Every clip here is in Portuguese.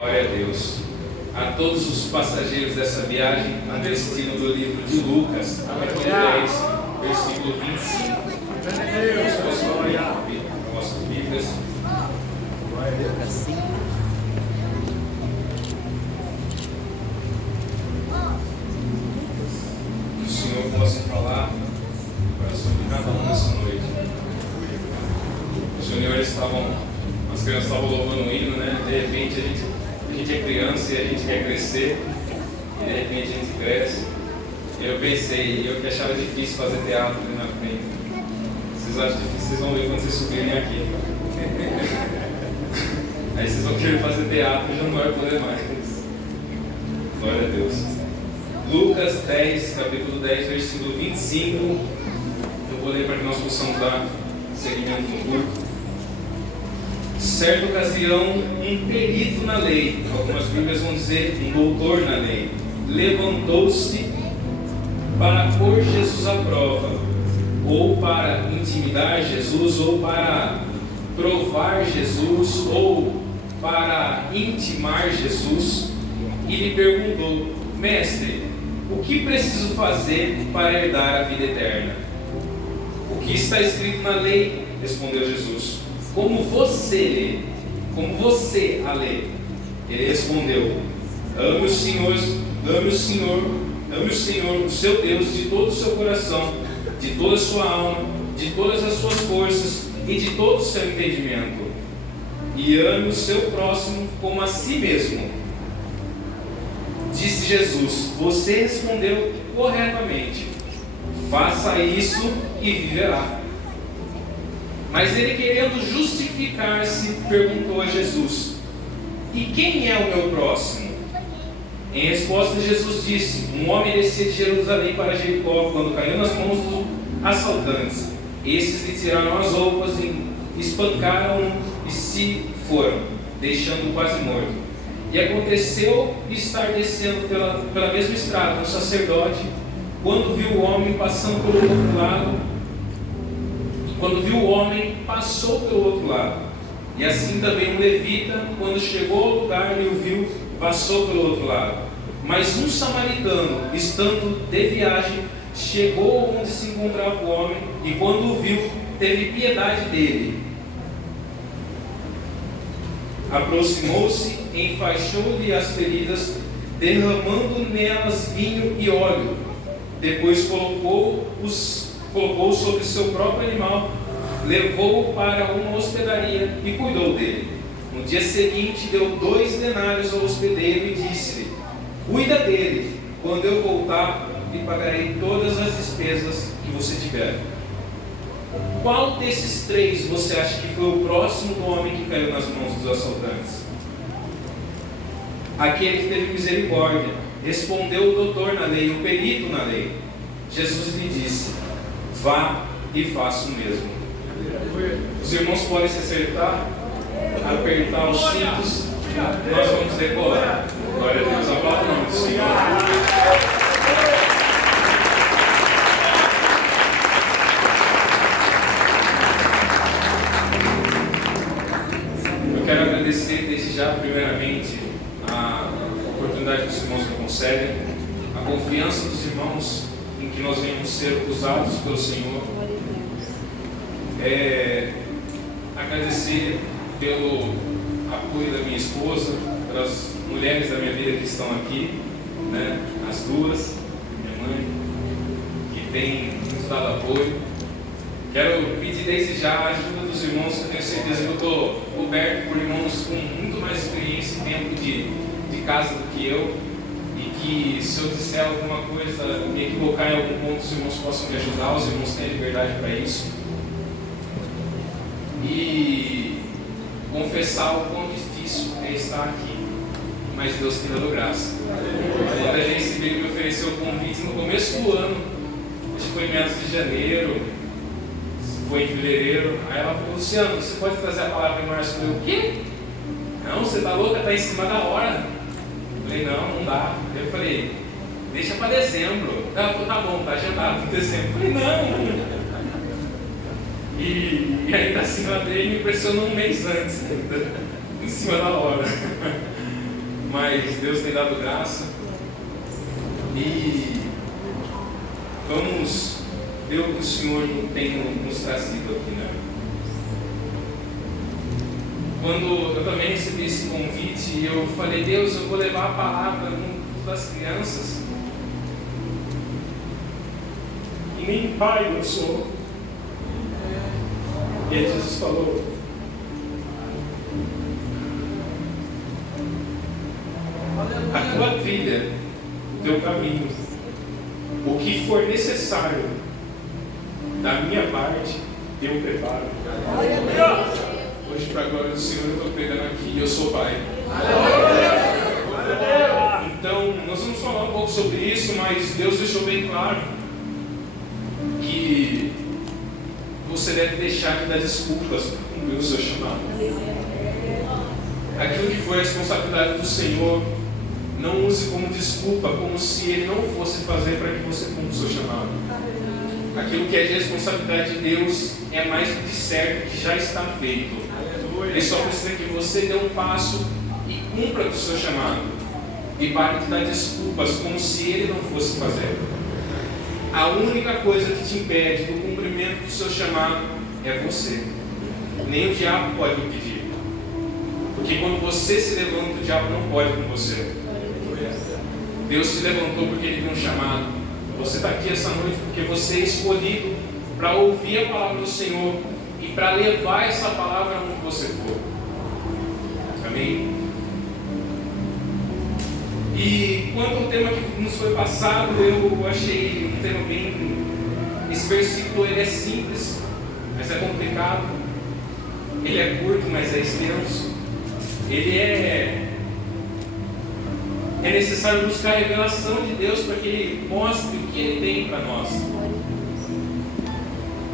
Glória a Deus. A todos os passageiros dessa viagem, a destino do livro de Lucas, capítulo 10, versículo 25. Vamos para nossas Bíblias. Que o Senhor possa falar no coração de cada um nessa noite. Os senhores as crianças estavam louvando o hino, né? De repente a gente é criança e a gente quer crescer, e de repente a gente cresce. Eu pensei, eu que achava difícil fazer teatro ali na frente. Vocês acham difícil, vocês vão ver quando vocês subirem aqui. Aí vocês vão querer fazer teatro e já não vai poder mais. Glória a Deus. Lucas 10, capítulo 10, versículo 25. Eu vou ler para que nós possamos dar seguimento no culto. Certa ocasião, um perito na lei, algumas Bíblias vão dizer um doutor na lei, levantou-se para pôr Jesus à prova, ou para intimidar Jesus, ou para provar Jesus, ou para intimar Jesus, e lhe perguntou: Mestre, o que preciso fazer para herdar a vida eterna? O que está escrito na lei? Respondeu Jesus. Como você lê? Como você a lê? Ele respondeu: ame o Senhor, o seu Deus de todo o seu coração, de toda a sua alma, de todas as suas forças e de todo o seu entendimento. E ame o seu próximo como a si mesmo. Disse Jesus: você respondeu corretamente. Faça isso e viverá. Mas ele, querendo justificar-se, perguntou a Jesus: e quem é o meu próximo? Em resposta, Jesus disse: um homem descia de Jerusalém para Jericó, quando caiu nas mãos dos assaltantes. Esses lhe tiraram as roupas, espancaram-o e se foram, deixando-o quase morto. E aconteceu estar descendo pela mesma estrada um sacerdote, quando viu o homem passando pelo outro lado. Quando viu o homem, passou pelo outro lado. E assim também um levita, quando chegou ao lugar e o viu, passou pelo outro lado. Mas um samaritano, estando de viagem, chegou onde se encontrava o homem, e quando o viu, teve piedade dele. Aproximou-se, enfaixou-lhe as feridas, derramando nelas vinho e óleo. Depois colocou sobre seu próprio animal, levou-o para uma hospedaria e cuidou dele. No dia seguinte deu 2 denários ao hospedeiro e disse-lhe: cuida dele, quando eu voltar lhe pagarei todas as despesas que você tiver. Qual desses 3 você acha que foi o próximo do homem que caiu nas mãos dos assaltantes? Aquele que teve misericórdia, respondeu o doutor na lei, o perito na lei. Jesus lhe disse: vá e faça o mesmo. Os irmãos podem se acertar, apertar os cintos, nós vamos decolar. Glória a Deus, aplauda o nome do Senhor. Eu quero agradecer desde já, primeiramente, a oportunidade que os irmãos me concedem, a confiança dos irmãos em que nós venhamos ser usados pelo Senhor. Agradecer pelo apoio da minha esposa, pelas mulheres da minha vida que estão aqui, né? As duas, minha mãe, que tem nos dado apoio. Quero pedir desde já a ajuda dos irmãos, que eu tenho certeza que eu estou coberto por irmãos com muito mais experiência e tempo de casa do que eu. Que se eu disser alguma coisa, me equivocar em algum ponto, os irmãos possam me ajudar, os irmãos têm liberdade para isso. E confessar o quão difícil é estar aqui, mas Deus tem dado graça. Quando a gente veio me ofereceu o convite no começo do ano, acho que foi em meados de janeiro, foi em fevereiro, aí ela falou: Luciano, você pode trazer a palavra em março? Eu falei: o quê? Não, você tá louca, tá em cima da hora. Eu falei: não dá. Eu falei: deixa para dezembro. Ela falou: tá bom, tá agendado em dezembro. Eu falei: não. E ainda assim ela me pressionou um mês antes, em cima da hora. mas Deus tem dado graça e vamos ver o que o Senhor tem nos trazido aqui, né? Quando eu também recebi esse convite, eu falei: Deus, eu vou levar a palavra no mundo das crianças. E nem pai eu sou. E aí Jesus falou: a tua trilha, o teu caminho, o que for necessário da minha parte, eu preparo. Hoje, para a glória do Senhor, eu estou pregando aqui e eu sou pai. Então, nós vamos falar um pouco sobre isso, mas Deus deixou bem claro que você deve deixar de dar desculpas para cumprir o seu chamado. Aquilo que foi a responsabilidade do Senhor, não use como desculpa, como se Ele não fosse fazer para que você cumpra o seu chamado. Aquilo que é de responsabilidade de Deus é mais do que certo, que já está feito. Ele só precisa que você dê um passo e cumpra o seu chamado. E pare de dar desculpas como se Ele não fosse fazer. A única coisa que te impede do cumprimento do seu chamado é você. Nem o diabo pode impedir. Porque quando você se levanta, o diabo não pode com você. Deus se levantou porque Ele tem um chamado. Você está aqui essa noite porque você é escolhido para ouvir a palavra do Senhor e para levar essa palavra onde você for. Amém? E quanto ao tema que nos foi passado, eu achei um tema bem... Esse versículo ele é simples, mas é complicado. Ele é curto, mas é extenso. Ele é necessário buscar a revelação de Deus para que Ele mostre o que Ele tem para nós.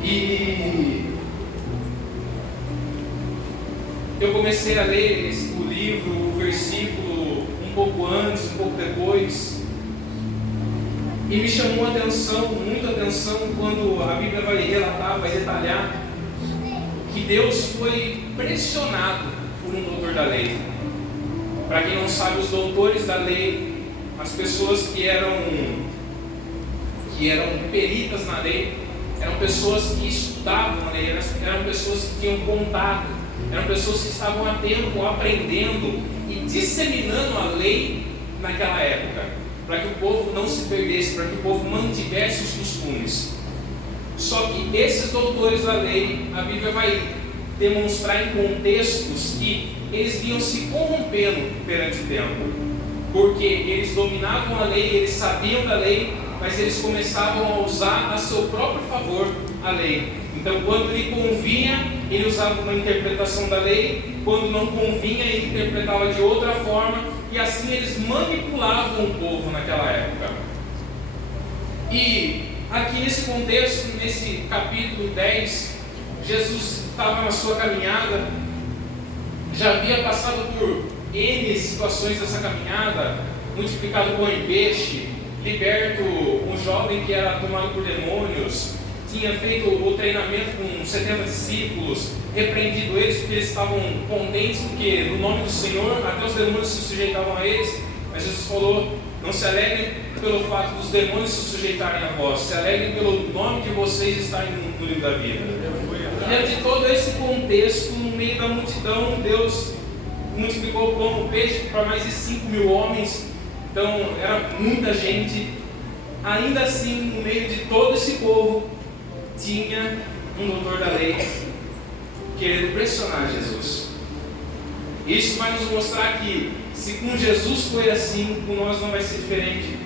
E eu comecei a ler o livro, o versículo, um pouco antes, um pouco depois, e me chamou a atenção, muita atenção, quando a Bíblia vai relatar, vai detalhar que Deus foi pressionado por um doutor da lei. Para quem não sabe, os doutores da lei, as pessoas que eram peritas na lei, eram pessoas que estudavam a lei, eram pessoas que tinham contato, eram pessoas que estavam a tempo aprendendo e disseminando a lei naquela época, para que o povo não se perdesse, para que o povo mantivesse os costumes. Só que esses doutores da lei, a Bíblia vai demonstrar em contextos que eles vinham se corrompendo perante o tempo, porque eles dominavam a lei, eles sabiam da lei, mas eles começavam a usar a seu próprio favor a lei. Então, quando lhe convinha, ele usava uma interpretação da lei, quando não convinha, ele interpretava de outra forma, e assim eles manipulavam o povo naquela época. E aqui nesse contexto, nesse capítulo 10, Jesus estava na sua caminhada, já havia passado por N situações dessa caminhada, multiplicado pão e peixe, liberto um jovem que era tomado por demônios, tinha feito o treinamento com 70 discípulos, repreendido eles porque eles estavam contentes, porque no nome do Senhor até os demônios se sujeitavam a eles. Mas Jesus falou: não se alegrem pelo fato dos demônios se sujeitarem a vós, se alegrem pelo nome de vocês estarem no livro da vida. E diante de todo esse contexto, no meio da multidão, Deus multiplicou o pão e o peixe para mais de 5.000 homens. Então era muita gente. Ainda assim, no meio de todo esse povo, tinha um doutor da lei querendo pressionar Jesus. Isso vai nos mostrar que, se com Jesus foi assim, com nós não vai ser diferente.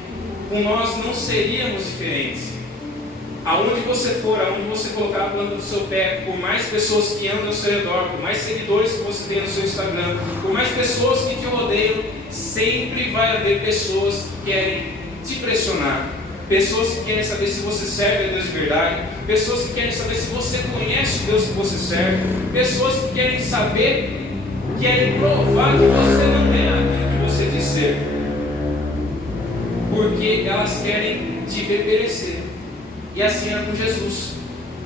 Com nós não seríamos diferentes. Aonde você for, aonde você colocar a planta do seu pé, por mais pessoas que andam ao seu redor, por mais seguidores que você tem no seu Instagram, por mais pessoas que te rodeiam, sempre vai haver pessoas que querem te pressionar. Pessoas que querem saber se você serve a Deus de verdade, pessoas que querem saber se você conhece o Deus que você serve, pessoas que querem saber, querem provar que você não é aquilo que você diz ser, porque elas querem te ver perecer. E assim era com Jesus.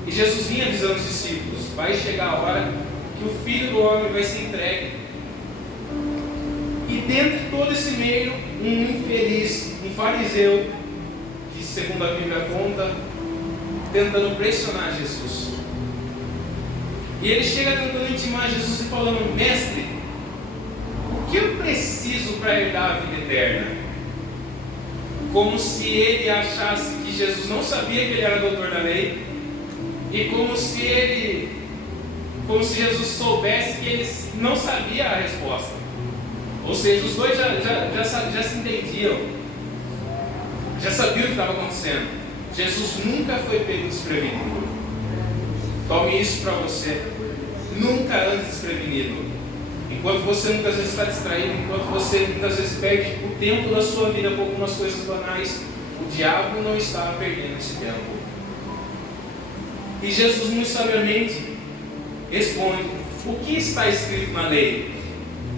E Jesus vinha avisando os discípulos: vai chegar a hora que o Filho do Homem vai ser entregue. E dentro de todo esse meio, um infeliz, um fariseu, que segundo a Bíblia conta, tentando pressionar Jesus. E ele chega tentando intimar Jesus e falando: mestre, o que eu preciso para herdar a vida eterna? Como se ele achasse que Jesus não sabia que ele era doutor da lei, e como se Jesus soubesse que ele não sabia a resposta. Ou seja, os dois já se entendiam, já sabiam o que estava acontecendo. Jesus nunca foi pego desprevenido. Tome isso para você. Nunca ande desprevenido. Enquanto você muitas vezes está distraído, enquanto você muitas vezes perde o tempo da sua vida com algumas coisas banais, o diabo não está perdendo esse tempo. E Jesus muito sabiamente responde: o que está escrito na lei?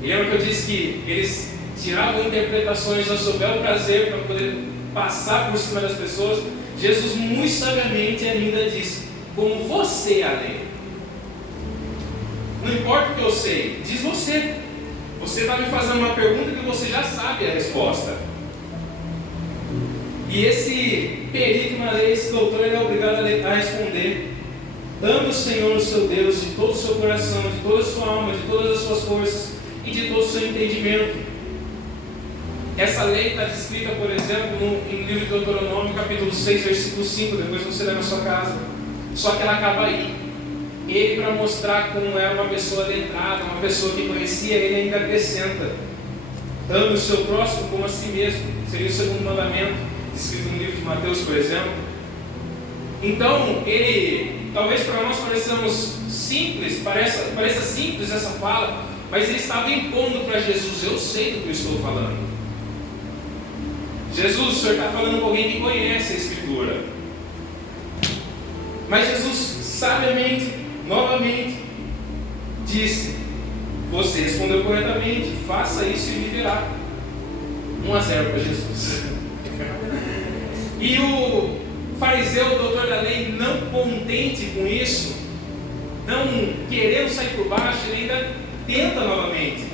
E lembra que eu disse que eles tiravam interpretações ao seu bel prazer para poder passar por cima das pessoas? Jesus muito sabiamente ainda disse: como você a lê. Não importa o que eu sei, diz você. Você está me fazendo uma pergunta que você já sabe a resposta. E esse perito na lei, esse doutor, ele é obrigado a responder: ame o Senhor, o seu Deus, de todo o seu coração, de toda a sua alma, de todas as suas forças e de todo o seu entendimento. Essa lei está descrita, por exemplo, no livro de Deuteronômio, capítulo 6, versículo 5. Depois você lê na sua casa. Só que ela acaba aí. Ele, para mostrar como era uma pessoa letrada, uma pessoa que conhecia, ele ainda acrescenta: ame o seu próximo como a si mesmo. Seria o segundo mandamento, escrito no livro de Mateus, por exemplo. Então, ele, talvez para nós pareçamos simples, pareça simples essa fala, mas ele estava impondo para Jesus: eu sei do que eu estou falando. Jesus, o Senhor está falando com alguém que conhece a Escritura. Mas Jesus, sabiamente, novamente, disse: você respondeu corretamente, faça isso e viverá. 1-0 para Jesus. E o fariseu, o doutor da lei, não contente com isso, não querendo sair por baixo, ele ainda tenta novamente.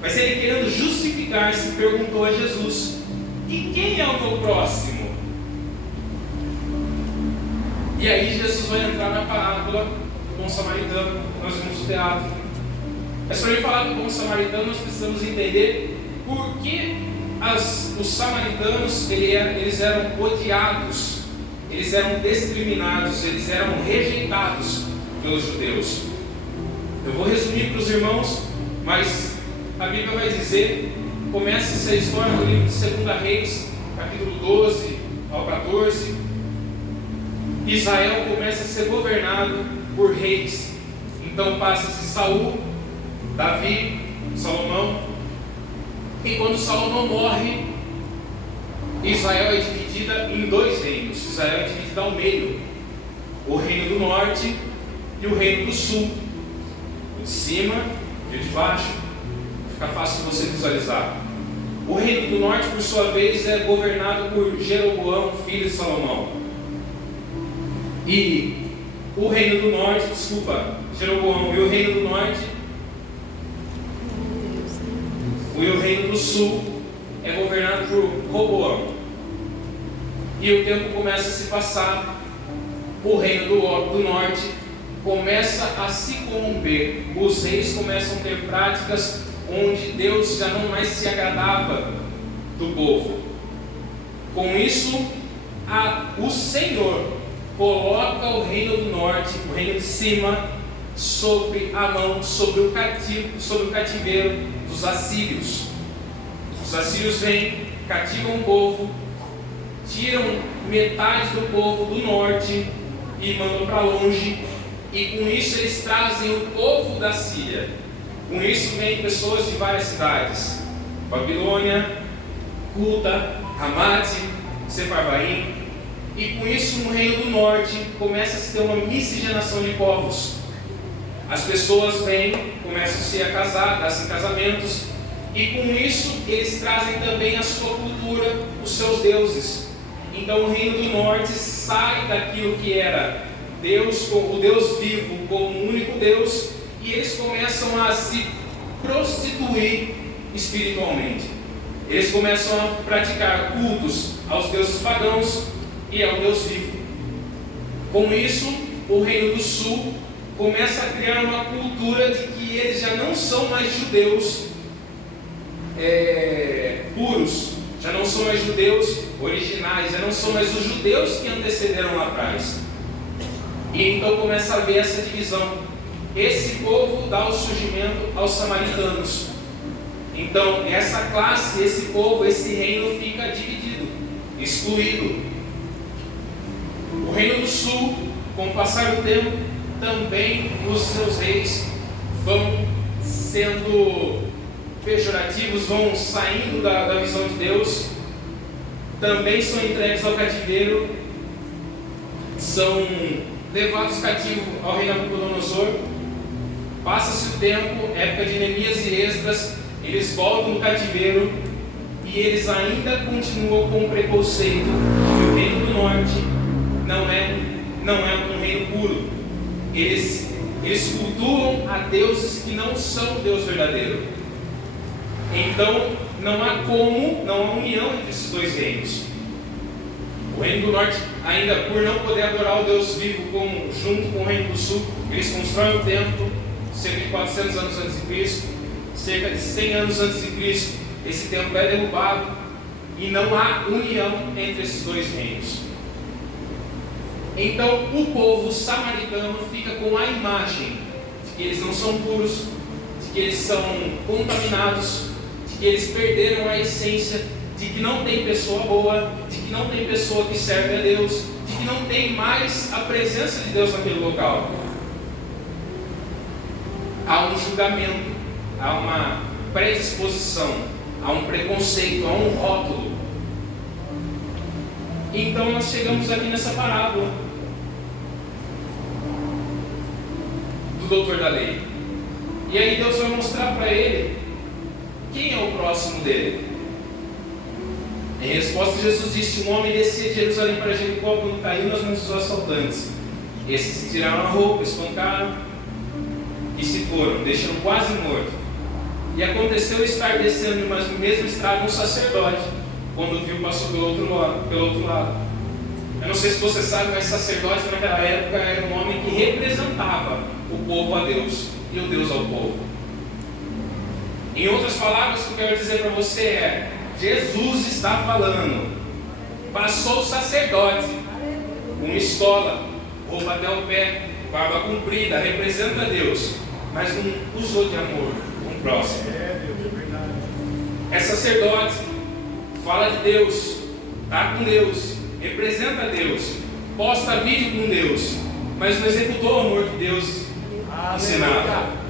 Mas ele, querendo justificar-se, perguntou a Jesus: e quem é o meu próximo? E aí Jesus vai entrar na parábola do bom samaritano. Nós vimos o teatro. Mas para ele falar do bom samaritano, nós precisamos entender por que os samaritanos eles eram odiados, eles eram discriminados, eles eram rejeitados pelos judeus. Eu vou resumir para os irmãos, mas a Bíblia vai dizer, começa essa história no livro de 2 Reis, capítulo 12 ao 14. Israel começa a ser governado por reis. Então passa-se Saul, Davi, Salomão. E quando Salomão morre, Israel é dividida em 2 reinos. Israel é dividida ao meio: o reino do norte e o reino do sul. O de cima e o de baixo. Fica fácil de você visualizar. O reino do norte, por sua vez, é governado por Jeroboão, filho de Salomão. E o reino do norte, Jeroboão, e o reino do norte, e o reino do sul é governado por Roboão. E o tempo começa a se passar, o reino do norte começa a se corromper, os reis começam a ter práticas onde Deus já não mais se agradava do povo. Com isso, o Senhor coloca o reino do norte, o reino de cima, sobre a mão, sobre o cativeiro dos assírios. Os assírios vêm, cativam o povo, tiram metade do povo do norte e mandam para longe, e com isso eles trazem o povo da Síria. Com isso vêm pessoas de várias cidades: Babilônia, Cuta, Ramate, Sefarvaim. E com isso, no reino do norte, começa a se ter uma miscigenação de povos. As pessoas vêm, começam-se a casar, dar-se casamentos, e com isso eles trazem também a sua cultura, os seus deuses. Então o reino do norte sai daquilo que era Deus, o Deus vivo, como o único Deus, e eles começam a se prostituir espiritualmente. Eles começam a praticar cultos aos deuses pagãos e ao Deus vivo. Com isso, o Reino do Sul começa a criar uma cultura de que eles já não são mais judeus puros, já não são mais judeus originais, já não são mais os judeus que antecederam lá atrás. E então começa a haver essa divisão. Esse povo dá o surgimento aos samaritanos. Então essa classe, esse povo, esse reino fica dividido, excluído. O Reino do Sul, com o passar do tempo, também os seus reis vão sendo pejorativos, vão saindo da visão de Deus, também são entregues ao cativeiro, são levados cativos ao rei Nabucodonosor. Passa-se o tempo, época de Neemias e Esdras, eles voltam do cativeiro e eles ainda continuam com o preconceito que o Reino do Norte não é um reino puro. Eles cultuam a deuses que não são o Deus verdadeiro. Então não há união entre esses dois reinos. O Reino do Norte, ainda por não poder adorar o Deus vivo junto com o Reino do Sul, eles constroem o templo cerca de 400 anos antes de Cristo. Cerca de 100 anos antes de Cristo, esse templo é derrubado e não há união entre esses dois reinos. Então o povo samaritano fica com a imagem de que eles não são puros, de que eles são contaminados, de que eles perderam a essência, de que não tem pessoa boa, de que não tem pessoa que serve a Deus, de que não tem mais a presença de Deus naquele local. Há um julgamento, há uma predisposição, há um preconceito, há um rótulo. Então nós chegamos aqui nessa parábola do doutor da lei. E aí Deus vai mostrar para ele quem é o próximo dele. Em resposta, Jesus disse: um homem descia de Jerusalém para Jericó quando caiu nas mãos dos assaltantes. Esses tiraram a roupa, espancaram e se foram, deixando quase morto. E aconteceu estar descendo no mesmo estrado um sacerdote. Quando viu, passou pelo outro lado. Eu não sei se você sabe, mas sacerdote naquela época era um homem que representava o povo a Deus e o Deus ao povo. Em outras palavras, o que eu quero dizer para você é: Jesus está falando. Passou o sacerdote, uma estola, roupa até o pé, barba comprida, representa Deus, mas não usou de amor com o próximo. É sacerdote, fala de Deus, está com Deus, representa Deus, posta vídeo com Deus, mas não executou o amor que Deus ensinava.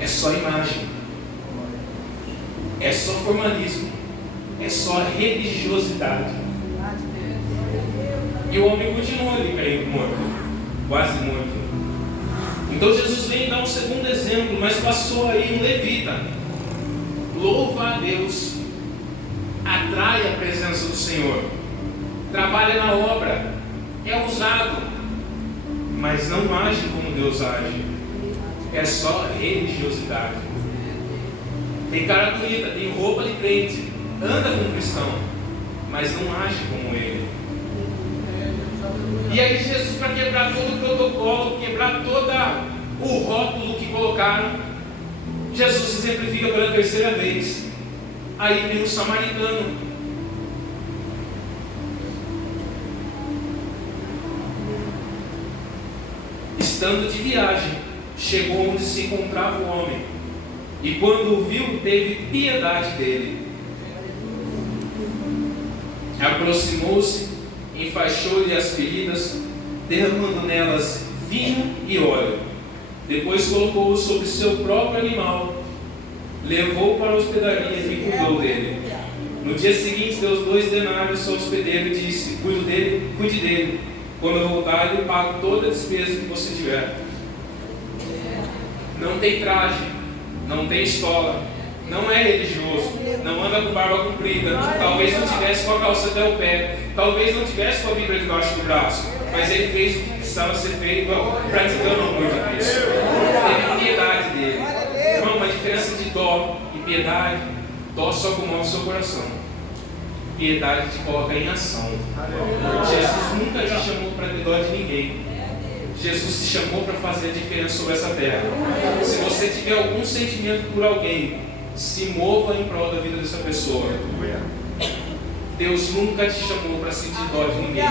É só imagem, é só formalismo, é só religiosidade. E o homem continua ali caindo morto, quase morto. Então Jesus vem dar um segundo exemplo, mas passou aí um levita. Louva a Deus, atrai a presença do Senhor, trabalha na obra, é usado, mas não age como Deus age. É só religiosidade. Tem cara bonita, tem roupa de crente, anda como cristão, mas não age como ele. E aí Jesus, para quebrar todo o protocolo, quebrar todo o rótulo que colocaram, Jesus exemplifica pela terceira vez. Aí vem o samaritano. Estando de viagem, chegou onde se encontrava o homem, e quando o viu, teve piedade dele. Aproximou-se, enfaixou-lhe as feridas, derramando nelas vinho e óleo. Depois colocou-o sobre seu próprio animal, levou para a hospedaria e cuidou dele. No dia seguinte deu os 2 denários ao hospedeiro e disse: cuide dele. Quando eu voltar, eu pago toda a despesa que você tiver. Não tem traje, não tem estola, não é religioso, não anda com barba comprida, talvez não tivesse com a calça até o pé, talvez não tivesse com a Bíblia debaixo do braço, mas ele fez o que precisava ser feito, praticando o amor de Cristo. Teve piedade dele. Irmão, uma diferença de dó e Piedade, dó só comove o seu coração. Piedade te coloca em ação. Jesus nunca te chamou para ter dó de ninguém. Jesus te chamou para fazer a diferença sobre essa terra. Se você tiver algum sentimento por alguém, se mova em prol da vida dessa pessoa. Deus nunca te chamou para sentir dó de ninguém.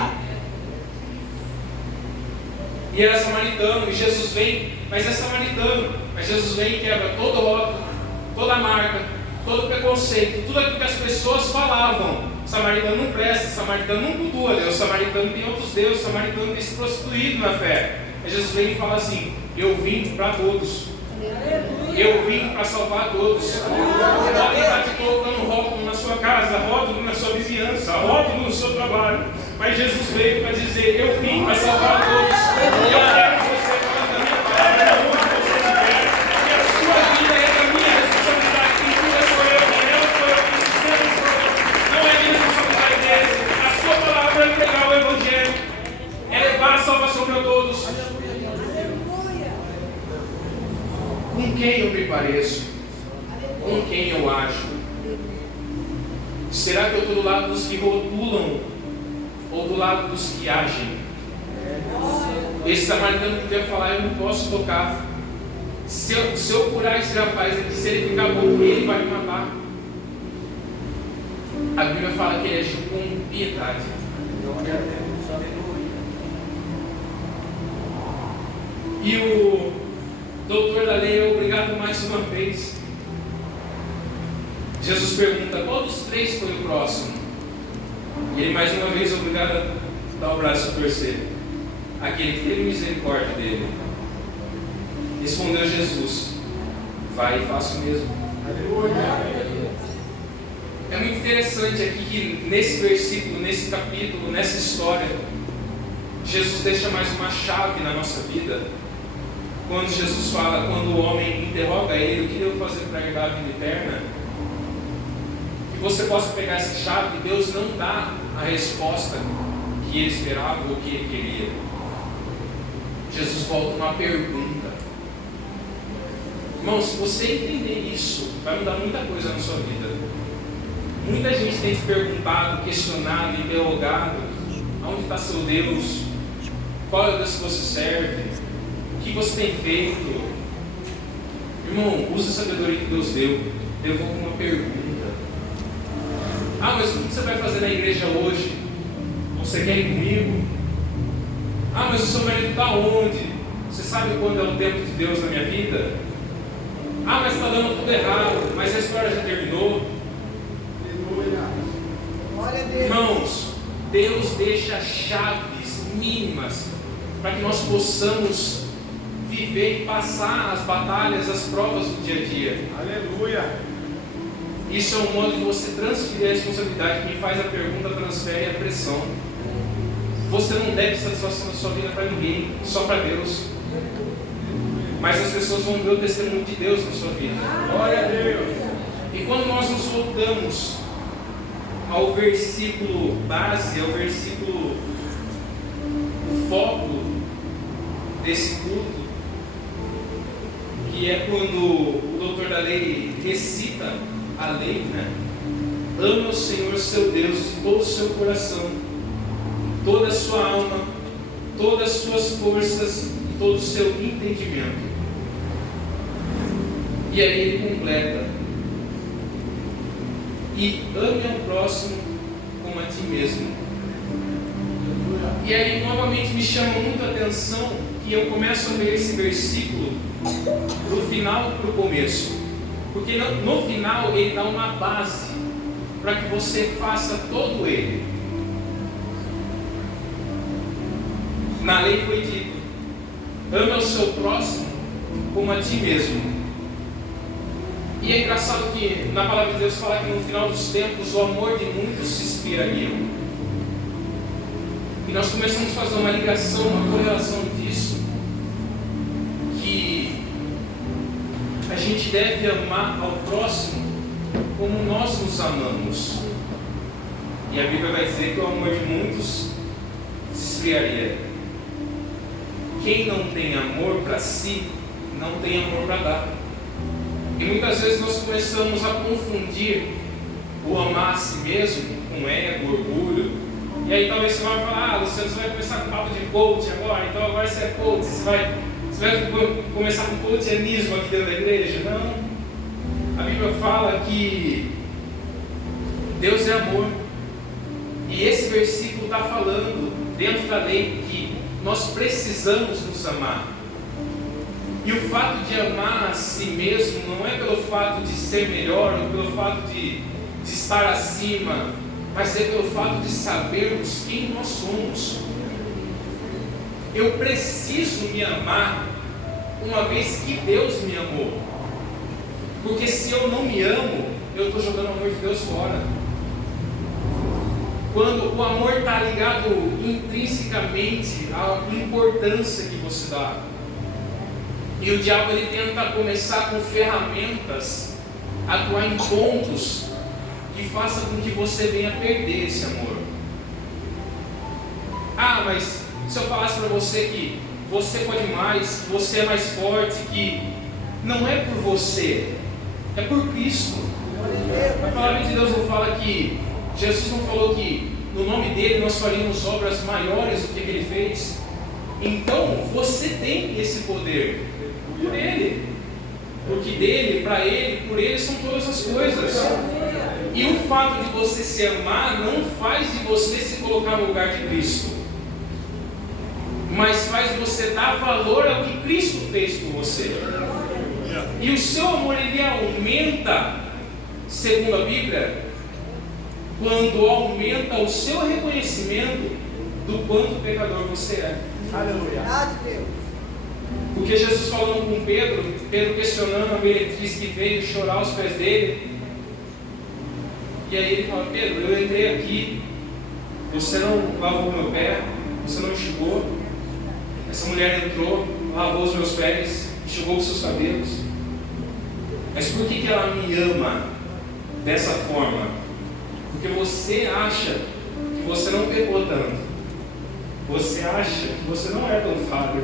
E era samaritano, e Jesus vem, mas é samaritano. Mas Jesus vem e quebra todo rótulo, toda marca, todo preconceito, tudo aquilo que as pessoas falavam. Samaritano não presta, samaritano não cultua Deus, samaritano tem outros deuses, samaritano tem se prostituído na fé. Aí Jesus vem e fala assim: eu vim para todos. Eu vim para salvar todos. Pode estar te colocando rótulo na sua casa, rótulo na sua vizinhança, rótulo no seu trabalho. Mas Jesus veio para dizer: eu vim para salvar todos. E eu quero que você faça a minha palavra onde você estiver. E a sua vida é da minha responsabilidade. Quem cuida sou eu, quem sou eu. Não é minha responsabilidade dele. A sua palavra é pregar o Evangelho. É levar a salvação para todos. Com quem eu me pareço? Com quem eu acho? Será que eu estou do lado dos que rotulam ou do lado dos que agem? Esse samaritano podia falar: eu não posso tocar. Se eu curar esse rapaz aqui, se ele ficar bom, ele vai me matar. A Bíblia fala que ele agiu com piedade. E o doutor da lei é obrigado mais uma vez. Jesus pergunta: qual dos três foi o próximo? E ele mais uma vez é obrigado a dar o braço a torcer. Aquele que teve misericórdia dele. Respondeu Jesus: vai e faça o mesmo. É muito interessante aqui que nesse versículo, nesse capítulo, nessa história, Jesus deixa mais uma chave na nossa vida. Quando Jesus fala, quando o homem interroga ele: o que devo fazer para herdar a vida eterna? Que você possa pegar essa chave. Deus não dá a resposta que ele esperava ou que ele queria. Jesus volta uma pergunta. Irmão, se você entender isso, vai mudar muita coisa na sua vida. Muita gente tem se perguntado, questionado, interrogado: aonde está seu Deus? Qual é o Deus que você serve? O que você tem feito? Irmão, use a sabedoria que Deus deu. Devolva uma pergunta. Ah, mas o que você vai fazer na igreja hoje? Você quer ir comigo? Ah, mas o seu marido está onde? Você sabe quando é o tempo de Deus na minha vida? Ah, mas está dando tudo errado. Mas a história já terminou. Irmãos, Deus deixa chaves mínimas para que nós possamos viver e passar as batalhas, as provas do dia a dia. Aleluia! Isso é um modo de você transferir a responsabilidade. Quem faz a pergunta transfere a pressão. Você não deve satisfação da sua vida para ninguém, só para Deus. Mas as pessoas vão ver o testemunho de Deus na sua vida. Glória a Deus! E quando nós nos voltamos ao versículo base, ao versículo, o foco desse culto, que é quando o doutor da lei recita a lei, né? Ame o Senhor seu Deus de todo o seu coração, toda a sua alma, todas as suas forças e todo o seu entendimento. E aí ele completa: e ame ao próximo como a ti mesmo. E aí novamente me chama muito a atenção que eu começo a ler esse versículo do final para o começo, porque no final ele dá uma base para que você faça todo ele. Na lei foi dito: ame ao seu próximo como a ti mesmo. E é engraçado que na palavra de Deus fala que no final dos tempos o amor de muitos se esfriaria. E nós começamos a fazer uma ligação, uma correlação disso, que a gente deve amar ao próximo como nós nos amamos. E a Bíblia vai dizer que o amor de muitos se esfriaria. Quem não tem amor para si, não tem amor para dar. E muitas vezes nós começamos a confundir o amar a si mesmo com ego, orgulho. E aí talvez você vai falar: Luciano, você vai começar com papo de coach agora, então agora você é coach, você vai começar com coachianismo aqui dentro da igreja? Não. A Bíblia fala que Deus é amor. E esse versículo está falando dentro da lei que nós precisamos nos amar. E o fato de amar a si mesmo não é pelo fato de ser melhor, ou pelo fato de estar acima, mas é pelo fato de sabermos quem nós somos. Eu preciso me amar uma vez que Deus me amou. Porque se eu não me amo, eu estou jogando o amor de Deus fora. Quando o amor está ligado intrinsecamente à importância que você dá. E o diabo ele tenta começar com ferramentas, atuar em pontos que faça com que você venha perder esse amor. Mas se eu falasse para você que você pode mais, que você é mais forte, que não é por você, é por Cristo. A palavra de Deus não fala que Jesus não falou que no nome dele nós faríamos obras maiores do que ele fez. Então você tem esse poder por ele, porque dele, para ele, por ele são todas as coisas. E o fato de você se amar não faz de você se colocar no lugar de Cristo, mas faz você dar valor ao que Cristo fez por você. E o seu amor ele aumenta, segundo a Bíblia, quando aumenta o seu reconhecimento do quanto pecador você é. Aleluia. Porque Jesus falando com Pedro questionando a meretriz que veio chorar aos pés dele. E aí ele fala: Pedro, eu entrei aqui, você não lavou meu pé, você não enxugou. Essa mulher entrou, lavou os meus pés, enxugou os seus cabelos. Mas por que ela me ama dessa forma? Porque você acha que você não pecou tanto. Você acha que você não é tão falho.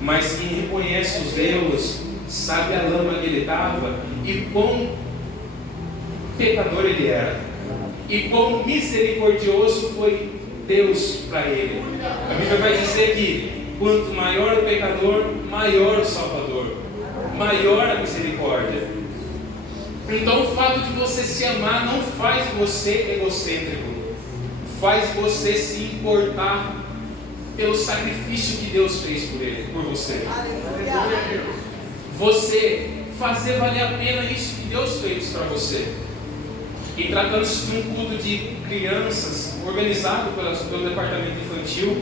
Mas quem reconhece os erros, sabe a lama que ele estava e quão pecador ele era. E quão misericordioso foi Deus para ele. A Bíblia vai dizer que quanto maior o pecador, maior o Salvador, maior a misericórdia. Então o fato de você se amar não faz de você egocêntrico, faz você se importar pelo sacrifício que Deus fez por você. Você fazer valer a pena isso que Deus fez para você. E tratando-se de um culto de crianças organizado pelo departamento infantil,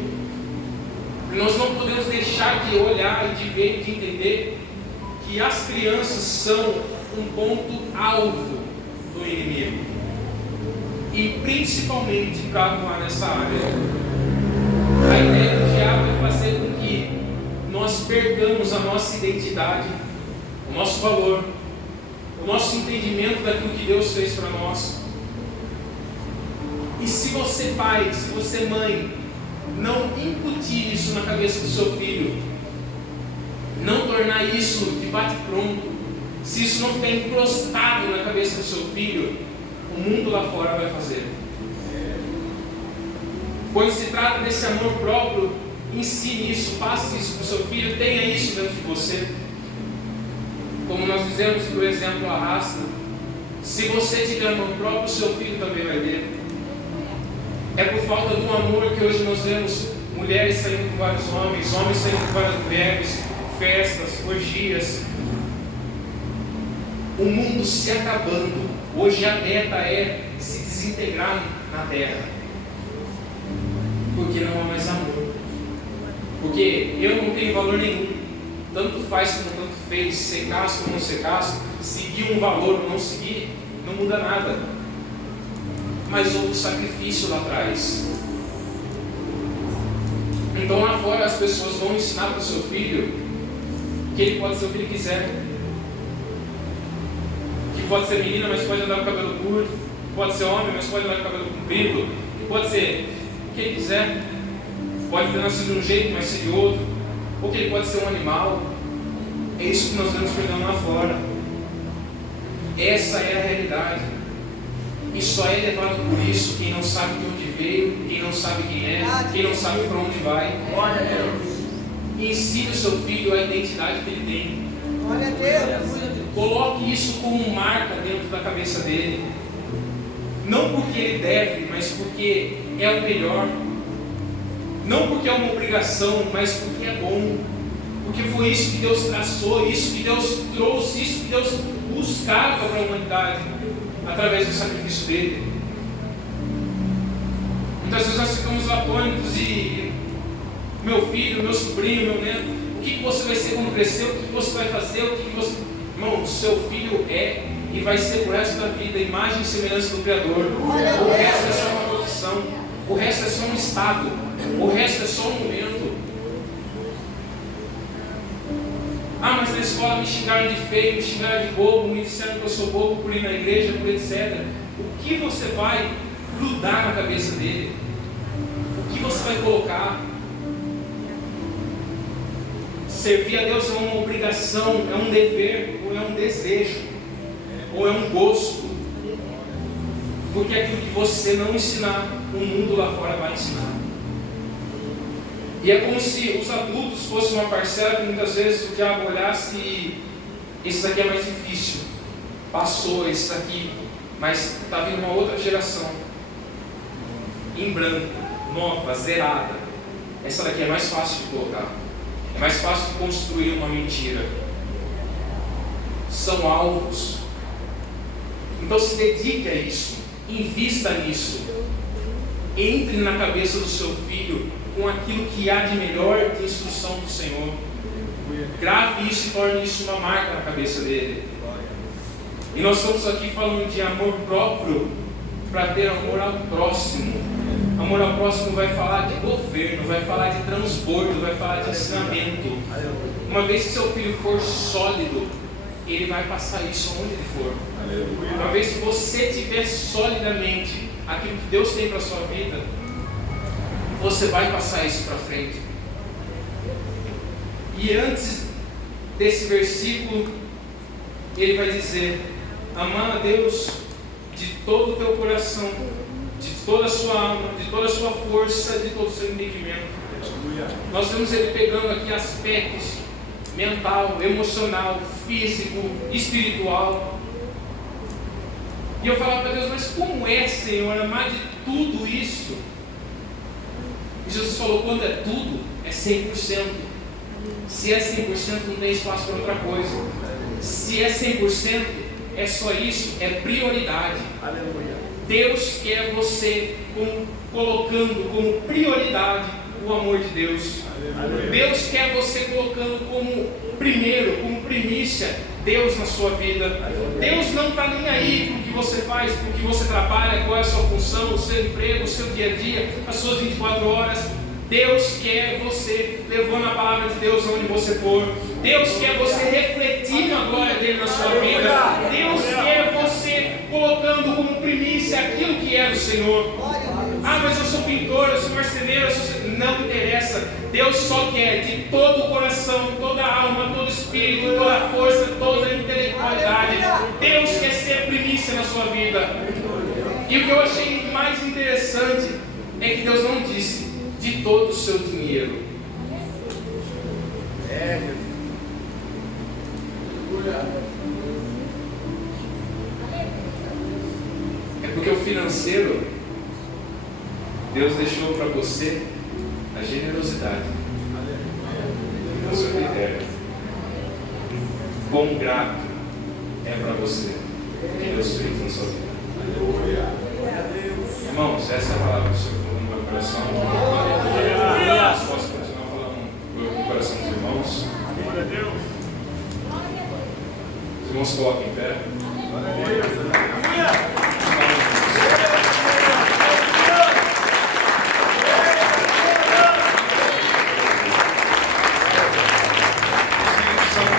nós não podemos deixar de olhar e de ver e de entender que as crianças são um ponto alvo do inimigo, e principalmente para atuar nessa área. A ideia do diabo é fazer com que nós percamos a nossa identidade, o nosso valor, o nosso entendimento daquilo que Deus fez para nós. E se você pai, se você mãe, não incutir isso na cabeça do seu filho, não tornar isso de bate-pronto, se isso não ficar encrostado na cabeça do seu filho, o mundo lá fora vai fazer. Quando se trata desse amor próprio, ensine isso, passe isso para o seu filho, tenha isso dentro de você. Como nós dizemos que o exemplo arrasta, se você tiver amor próprio, o seu filho também vai ver. É por falta do amor que hoje nós vemos mulheres saindo com vários homens, homens saindo com várias mulheres, festas, orgias, o mundo se acabando. Hoje a meta é se desintegrar na terra, porque não há mais amor, porque eu não tenho valor nenhum, tanto faz como tanto fez, ser casto ou não ser casto, seguir um valor ou não seguir, não muda nada. Mas houve sacrifício lá atrás. Então lá fora as pessoas vão ensinar para o seu filho que ele pode ser o que ele quiser, que pode ser menina, mas pode andar com o cabelo curto, pode ser homem, mas pode andar com o cabelo comprido, pode ser o que ele quiser, pode ter nascido de um jeito, mas ser de outro, ou que ele pode ser um animal. É isso que nós vemos perdendo lá fora. Essa é a realidade. E só é levado por isso quem não sabe de onde veio, quem não sabe quem é, quem não sabe para onde vai. Glória a Deus. Ensine o seu filho a identidade que ele tem. Glória a Deus. Coloque isso como marca dentro da cabeça dele. Não porque ele deve, mas porque é o melhor. Não porque é uma obrigação, mas porque é bom. Porque foi isso que Deus traçou, isso que Deus trouxe, isso que Deus buscava para a humanidade através do sacrifício dele. Muitas vezes nós ficamos atônitos e meu filho, meu sobrinho, meu neto, o que você vai ser quando crescer, o que você vai fazer, o que você... Irmão, seu filho é e vai ser por resto da vida imagem e semelhança do Criador. O resto é só uma profissão, o resto é só um estado, o resto é só um momento. Ah, mas na escola me xingaram de feio, me xingaram de bobo, me disseram que eu sou bobo por ir na igreja, por etc. O que você vai grudar na cabeça dele? O que você vai colocar? Servir a Deus é uma obrigação, é um dever, ou é um desejo, ou é um gosto. Porque aquilo que você não ensinar, o mundo lá fora vai ensinar. E é como se os adultos fossem uma parcela que muitas vezes o diabo olhasse e esse daqui é mais difícil, passou esse daqui, mas está vindo uma outra geração, em branco, nova, zerada. Essa daqui é mais fácil de colocar, é mais fácil de construir uma mentira. São alvos. Então se dedique a isso, invista nisso, entre na cabeça do seu filho com aquilo que há de melhor de instrução do Senhor. Grave isso e torne isso uma marca na cabeça dele. E nós estamos aqui falando de amor próprio para ter amor ao próximo. Amor ao próximo vai falar de governo, vai falar de transbordo, vai falar de ensinamento. Uma vez que seu filho for sólido, ele vai passar isso onde ele for. Uma vez que você tiver solidamente aquilo que Deus tem para a sua vida, você vai passar isso para frente. E antes desse versículo, ele vai dizer: amar a Deus de todo o teu coração, de toda a sua alma, de toda a sua força, de todo o seu entendimento. Nós vemos ele pegando aqui aspectos mental, emocional, físico, espiritual. E eu falava para Deus: mas como é, Senhor, amar de tudo isso? E Jesus falou: quando é tudo, é 100%. Se é 100%, não tem espaço para outra coisa. Se é 100%, é só isso, é prioridade. Aleluia. Deus quer você colocando como prioridade o amor de Deus. Aleluia. Deus quer você colocando como primeiro, como primícia, Deus na sua vida. Aleluia. Deus não está nem aí para o que você faz, para o que você trabalha, qual é a sua função, o seu emprego, o seu dia a dia, as suas 24 horas. Deus quer você levando a palavra de Deus onde você for. Deus quer você refletindo a glória dele na sua vida. Deus quer você colocando como primícia aquilo que é do Senhor. Ah, mas eu sou pintor, eu sou marceneiro, não interessa. Deus só quer de todo o coração, toda a alma, todo o espírito, toda a força, toda a intelectualidade. Deus quer ser primícia na sua vida. E o que eu achei mais interessante é que Deus não disse de todo o seu dinheiro. É porque o financeiro, Deus deixou para você a generosidade. O seu critério. Quão grato é para você o que Deus fez na sua vida. Irmãos, essa é a palavra do Senhor no meu coração. Posso continuar falando no coração dos irmãos? Os irmãos coloquem em pé.